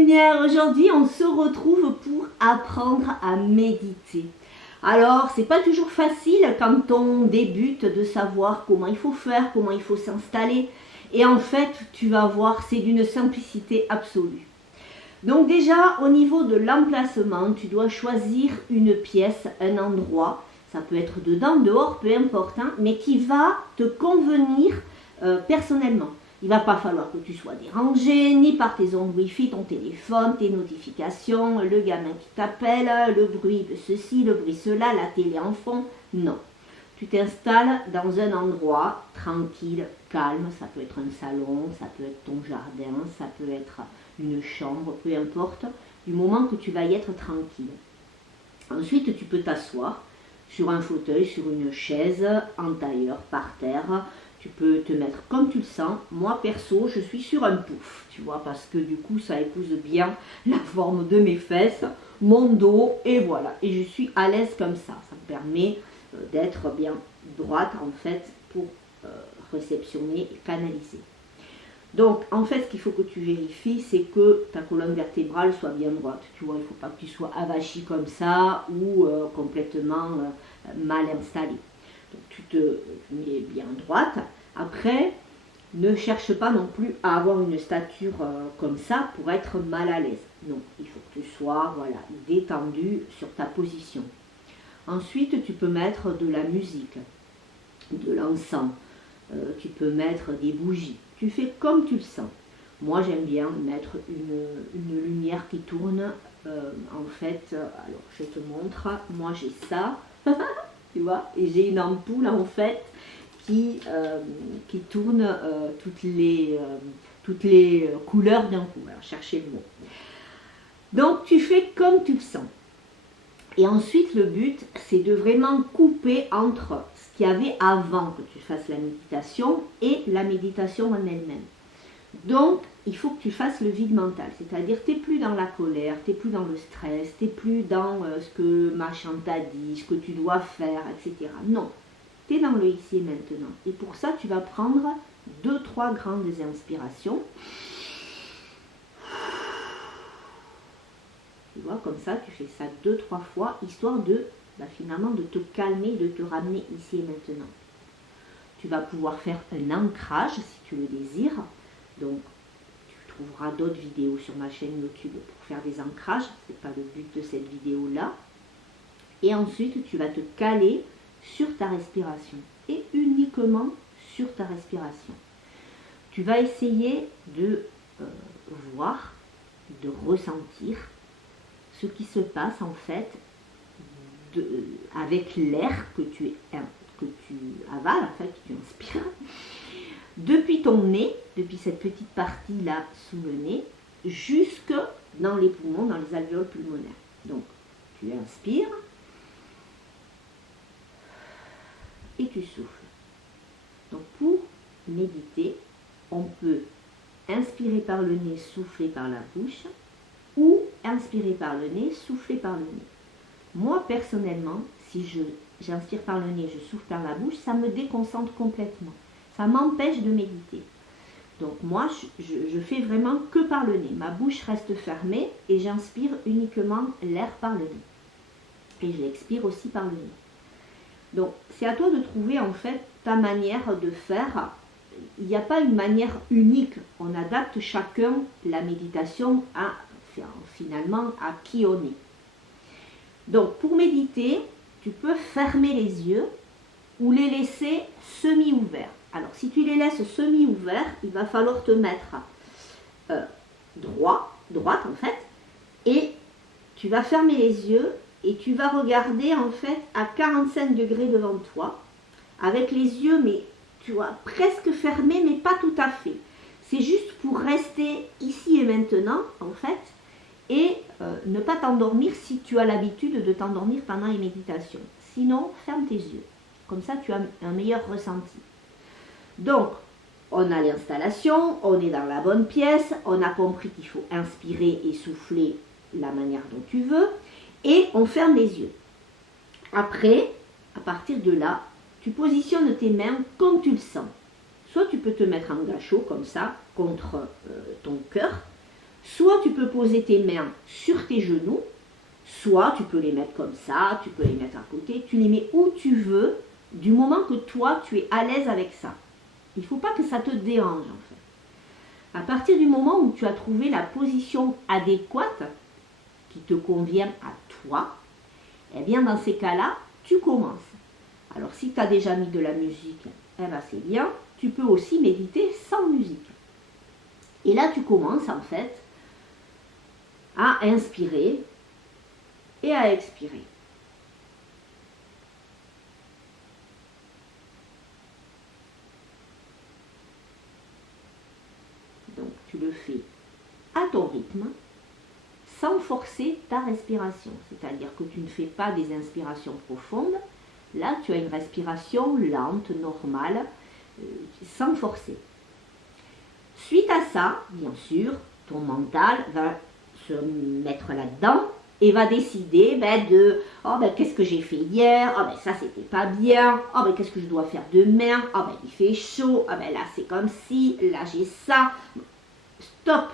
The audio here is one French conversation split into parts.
lumière, aujourd'hui on se retrouve pour apprendre à méditer. Alors c'est pas toujours facile quand on débute de savoir comment il faut faire, comment il faut s'installer. Et en fait tu vas voir, c'est d'une simplicité absolue. Donc déjà au niveau de l'emplacement, tu dois choisir une pièce, un endroit, ça peut être dedans, dehors, peu importe, hein, mais qui va te convenir personnellement. Il ne va pas falloir que tu sois dérangé, ni par tes ondes Wi-Fi, ton téléphone, tes notifications, le gamin qui t'appelle, le bruit de ceci, le bruit de cela, la télé en fond. Non. Tu t'installes dans un endroit tranquille, calme. Ça peut être un salon, ça peut être ton jardin, ça peut être une chambre, peu importe, du moment que tu vas y être tranquille. Ensuite, tu peux t'asseoir sur un fauteuil, sur une chaise, en tailleur, par terre. Tu peux te mettre comme tu le sens. Moi, perso, je suis sur un pouf, tu vois, parce que du coup, ça épouse bien la forme de mes fesses, mon dos, et voilà. Et je suis à l'aise comme ça. Ça me permet d'être bien droite, en fait, pour réceptionner et canaliser. Donc, en fait, ce qu'il faut que tu vérifies, c'est que ta colonne vertébrale soit bien droite. Tu vois, il ne faut pas que tu sois avachi comme ça ou complètement mal installé. Donc, tu te mets bien droite. Après, ne cherche pas non plus à avoir une stature comme ça pour être mal à l'aise. Non, il faut que tu sois voilà, détendu sur ta position. Ensuite, tu peux mettre de la musique, de l'encens. Tu peux mettre des bougies. Tu fais comme tu le sens. Moi, j'aime bien mettre une lumière qui tourne. En fait, alors je te montre. Moi, j'ai ça. Tu vois, et j'ai une ampoule en fait qui tourne toutes les couleurs d'un coup. Alors cherchez le mot. Donc tu fais comme tu le sens. Et ensuite le but c'est de vraiment couper entre ce qu'il y avait avant que tu fasses la méditation et la méditation en elle-même. Donc il faut que tu fasses le vide mental, c'est-à-dire tu n'es plus dans la colère, tu n'es plus dans le stress, tu n'es plus dans ce que machin t'a dit, ce que tu dois faire, etc. Non, tu es dans le ici et maintenant. Et pour ça, tu vas prendre 2-3 grandes inspirations. Tu vois, comme ça, tu fais ça 2-3 fois, histoire de, finalement, de te calmer, de te ramener ici et maintenant. Tu vas pouvoir faire un ancrage si tu le désires. Donc, tu trouveras d'autres vidéos sur ma chaîne YouTube pour faire des ancrages. Ce n'est pas le but de cette vidéo-là. Et ensuite, tu vas te caler sur ta respiration. Et uniquement sur ta respiration. Tu vas essayer de voir, de ressentir ce qui se passe en fait avec l'air que tu avales, en fait, que tu inspires. Depuis ton nez, depuis cette petite partie là sous le nez, jusque dans les poumons, dans les alvéoles pulmonaires. Donc, tu inspires et tu souffles. Donc, pour méditer, on peut inspirer par le nez, souffler par la bouche, ou inspirer par le nez, souffler par le nez. Moi, personnellement, si j'inspire par le nez, je souffle par la bouche, ça me déconcentre complètement. Ça m'empêche de méditer. Donc moi, je fais vraiment que par le nez. Ma bouche reste fermée et j'inspire uniquement l'air par le nez. Et je l'expire aussi par le nez. Donc c'est à toi de trouver en fait ta manière de faire. Il n'y a pas une manière unique. On adapte chacun la méditation finalement à qui on est. Donc pour méditer, tu peux fermer les yeux ou les laisser semi-ouverts. Alors, si tu les laisses semi-ouverts, il va falloir te mettre droite en fait, et tu vas fermer les yeux et tu vas regarder en fait à 45 degrés devant toi, avec les yeux, mais tu vois, presque fermés, mais pas tout à fait. C'est juste pour rester ici et maintenant, en fait, et ne pas t'endormir si tu as l'habitude de t'endormir pendant les méditations. Sinon, ferme tes yeux. Comme ça, tu as un meilleur ressenti. Donc, on a l'installation, on est dans la bonne pièce, on a compris qu'il faut inspirer et souffler la manière dont tu veux, et on ferme les yeux. Après, à partir de là, tu positionnes tes mains comme tu le sens. Soit tu peux te mettre en gâchot, comme ça, contre ton cœur, Soit tu peux poser tes mains sur tes genoux, soit tu peux les mettre comme ça, tu peux les mettre à côté, tu les mets où tu veux, du moment que toi tu es à l'aise avec ça. Il ne faut pas que ça te dérange en fait. À partir du moment où tu as trouvé la position adéquate, qui te convient à toi, eh bien dans ces cas-là, tu commences. Alors si tu as déjà mis de la musique, eh ben c'est bien, tu peux aussi méditer sans musique. Et là tu commences en fait à inspirer et à expirer. Donc tu le fais à ton rythme, sans forcer ta respiration. C'est-à-dire que tu ne fais pas des inspirations profondes. Là, tu as une respiration lente, normale, sans forcer. Suite à ça, bien sûr, ton mental va se mettre là-dedans et va décider de qu'est-ce que j'ai fait hier, ça c'était pas bien, qu'est-ce que je dois faire demain, il fait chaud, là c'est comme si, là j'ai ça. Stop.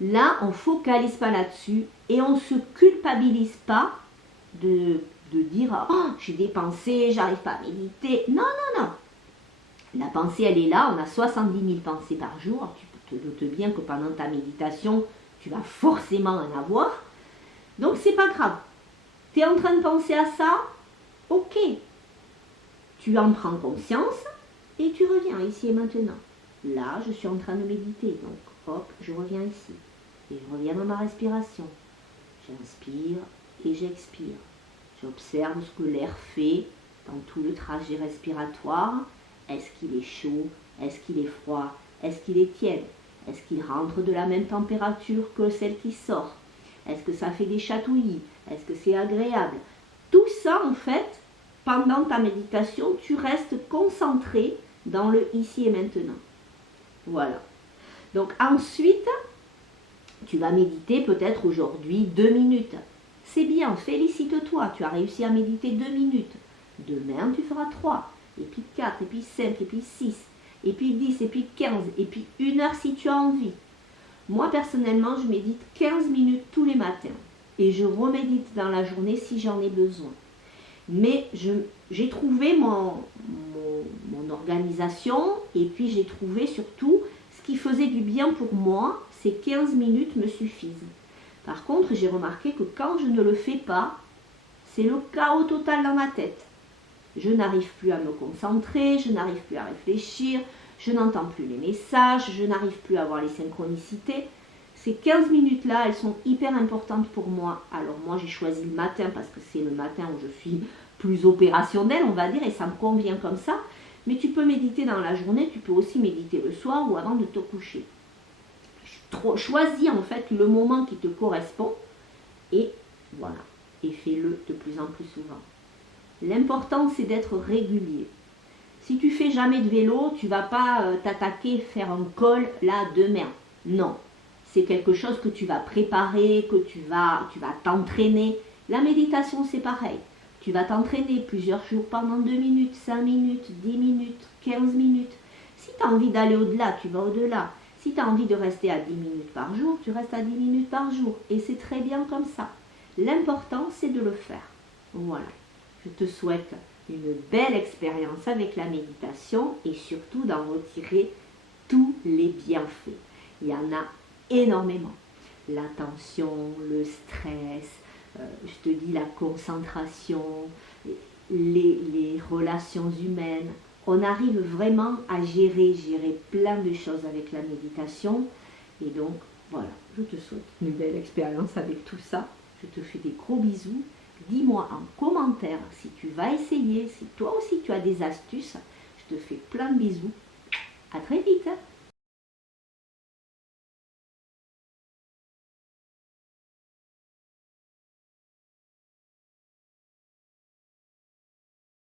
Là, on ne focalise pas là-dessus et on ne se culpabilise pas de dire « Oh, j'ai des pensées, j'arrive pas à méditer. » Non, non, non. La pensée, elle est là. On a 70 000 pensées par jour. Tu te doutes bien que pendant ta méditation, tu vas forcément en avoir. Donc, c'est pas grave. Tu es en train de penser à ça? Ok. Tu en prends conscience et tu reviens ici et maintenant. Là, je suis en train de méditer. Donc, hop, je reviens ici. Et je reviens dans ma respiration. J'inspire et j'expire. J'observe ce que l'air fait dans tout le trajet respiratoire. Est-ce qu'il est chaud? Est-ce qu'il est froid? Est-ce qu'il est tiède? Est-ce qu'il rentre de la même température que celle qui sort? Est-ce que ça fait des chatouillis? Est-ce que c'est agréable? Tout ça, en fait, pendant ta méditation, tu restes concentré dans le ici et maintenant. Voilà. Donc ensuite, tu vas méditer peut-être aujourd'hui 2 minutes. C'est bien, félicite-toi, tu as réussi à méditer 2 minutes. Demain, tu feras 3, et puis 4, et puis 5, et puis 6, et puis 10, et puis 15, et puis 1 heure si tu as envie. Moi, personnellement, je médite 15 minutes tous les matins. Et je remédite dans la journée si j'en ai besoin. Mais j'ai trouvé mon organisation, et puis j'ai trouvé surtout ce qui faisait du bien pour moi. Ces 15 minutes me suffisent. Par contre, j'ai remarqué que quand je ne le fais pas, c'est le chaos total dans ma tête. Je n'arrive plus à me concentrer, je n'arrive plus à réfléchir, je n'entends plus les messages, je n'arrive plus à voir les synchronicités. Ces 15 minutes-là, elles sont hyper importantes pour moi. Alors moi, j'ai choisi le matin parce que c'est le matin où je suis plus opérationnelle, on va dire, et ça me convient comme ça. Mais tu peux méditer dans la journée, tu peux aussi méditer le soir ou avant de te coucher. Choisis en fait le moment qui te correspond et voilà, et fais-le de plus en plus souvent. L'important c'est d'être régulier. Si tu fais jamais de vélo, tu vas pas t'attaquer, faire un col là demain. Non, c'est quelque chose que tu vas préparer, que tu vas t'entraîner. La méditation c'est pareil. Tu vas t'entraîner plusieurs jours pendant 2 minutes, 5 minutes, 10 minutes, 15 minutes. Si tu as envie d'aller au-delà, tu vas au-delà. Si tu as envie de rester à 10 minutes par jour, tu restes à 10 minutes par jour. Et c'est très bien comme ça. L'important, c'est de le faire. Voilà. Je te souhaite une belle expérience avec la méditation et surtout d'en retirer tous les bienfaits. Il y en a énormément. L'attention, le stress, je te dis la concentration, les relations humaines. On arrive vraiment à gérer plein de choses avec la méditation. Et donc, voilà, je te souhaite une belle expérience avec tout ça. Je te fais des gros bisous. Dis-moi en commentaire si tu vas essayer, si toi aussi tu as des astuces. Je te fais plein de bisous. À très vite.